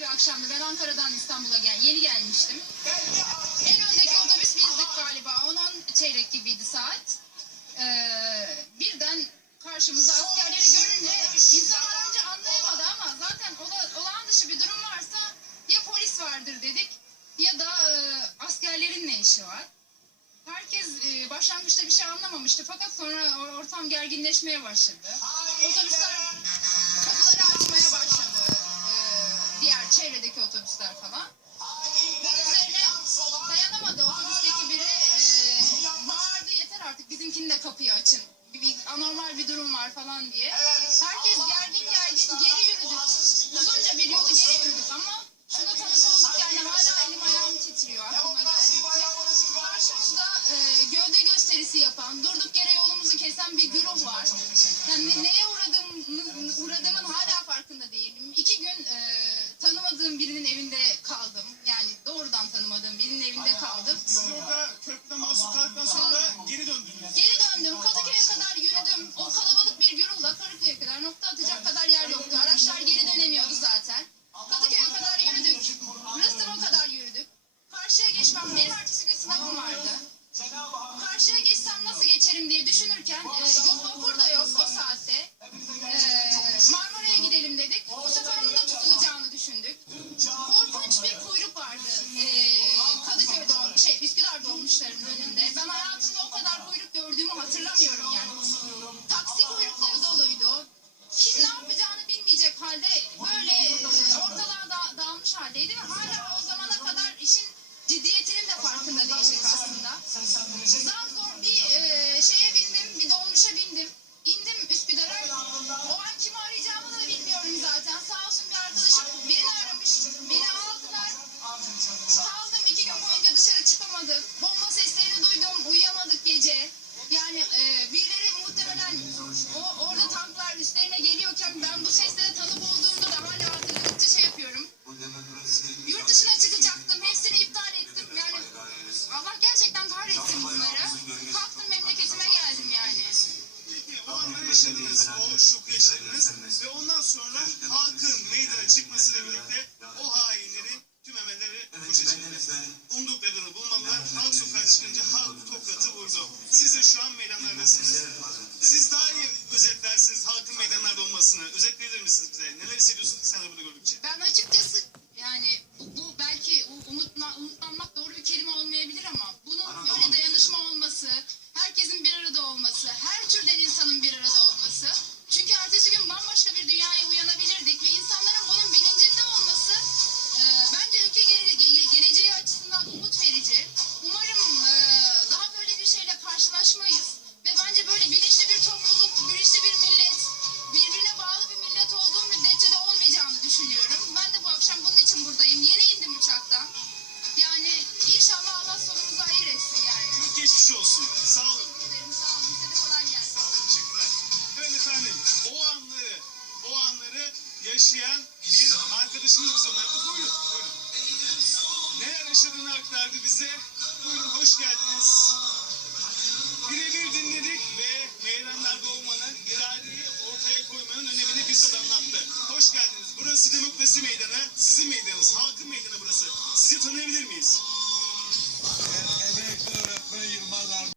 bir akşamdı. Ben Ankara'dan İstanbul'a yeni gelmiştim. En öndeki otobüs bizdik galiba. 10-10 çeyrek gibiydi saat. Birden karşımızda askerleri görünce insanlar önce anlayamadı ama zaten olağan dışı bir durum varsa ya polis vardır dedik ya da askerlerin ne işi var. Herkes başlangıçta bir şey anlamamıştı fakat sonra ortam gerginleşmeye başladı. Otobüsler kapıları açmaya başladı. Diğer çevredeki otobüsler falan. Bunun üzerine dayanamadı otobüsteki biri bağırdı, yeter artık bizimkinin de kapıyı açın. Bir anormal bir durum var falan diye. Herkes gergin geri yürüdük. Uzunca bir yolu geri yürüdük ama şuna tanık olduk yani hala elim ayağım titriyor aklıma geldikçe. Karşımızda gövde gösterisi yapan, durduk yere yolumuzu kesen bir güruh var. Yani neye uğradığımın hala farkında değilim. 2 gün tanımadığım birinin evinde kaldım. Yani doğrudan tanımadığım birinin evinde kaldım. Siz orada köprüde mahsur kaldıktan sonra geri döndünüz. Geri döndüm. Kadıköy'e kadar yürüdüm. O kalabalık bir güruhla Kadıköy'e kadar nokta atacak kadar yer yoktu. Araçlar geri dönemiyordu zaten. Kadıköy'e kadar yürüdük. Rıstım'a kadar yürüdük. Karşıya geçmem. Benim ertesi gün sınavım vardı. Karşıya geçsem nasıl geçerim diye düşünürken vapur da yok o saatte. Marmara'ya gidelim dedik. Bu sefer onun da tutulacağını düşündük. Korkunç bir kuyruk vardı. Kadıköy'de Üsküdar dolmuşlarının önünde. Ben hayatımda o kadar kuyruk gördüğümü hatırlamıyorum yani. Taksi kuyrukları doluydu. Kim ne yapacağını bilmeyecek halde böyle ortalığa dağılmış haldeydi ve hala o zamana kadar işin ciddiyetinin de farkında değildik aslında. Zar zor bir şeye bindim, bir dolmuşa bindim. İndim Üsküdar'a. O an kimi arayacağımı da bilmiyorum zaten. Sağ olsun bir arkadaşım birini aramış. Beni aldılar. Kaldım 2 gün boyunca dışarı çıkamadım. Bomba seslerini duydum. Uyuyamadık gece. Yani birileri muhtemelen orada tanklar üstlerine geliyorken ben bu sesleri tanık olduğumda da hala hatırladıkça şey yapıyorum. Yurt dışına çıkacaktım. Hepsini iptal ettim. Yani Allah gerçekten kahretsin bunları. Kalktım memleketime geldim yani. Peki o anları yaşadınız, o şoku yaşadınız ve ondan sonra halkın meydana çıkmasıyla birlikte o hainleri, tüm emelleri boşa çıktı. Umduklarını bulmadılar, halk sokağa çıkınca halk tokatı vurdu. Siz de şu an meydanlardasınız. Siz daha iyi özetlersiniz halkın meydanlarda olmasını. Özetleyebilir misiniz bize? Neler hissediyorsunuz sen de burada gördükçe? Ben açıkçası yani bu belki umutlanmak doğru bir kelime olmayabilir ama bunun böyle dayanışma olması, herkesin bir arada olması, her türden insanın bir arada olması. Çünkü ertesi gün bambaşka bir dünyaya uyanabilirdik ve insanların bunun bilincinde olması bence ülke geleceği açısından umut verici. Umarım daha böyle bir şeyle karşılaşmayız ve bence böyle bilinçli bir topluluk, bilinçli bir millet, birbirine bağlı bir millet olduğu müddetçe de olmayacağını düşünüyorum. Ben de bu akşam bunun için buradayım. Yeni indim uçaktan. Yani inşallah Allah sonumuzu hayır etsin yani. Çok geçmiş olsun. Sağ olun. Sağ olun. Size de kolay gelsin. Sağ olun. Teşekkürler. Evet efendim. O anları yaşayan bir arkadaşımız bize anlattı. Buyurun. Buyurun. Neler yaşadığını aktardı bize. Buyurun hoş geldiniz. Birebir dinledik ve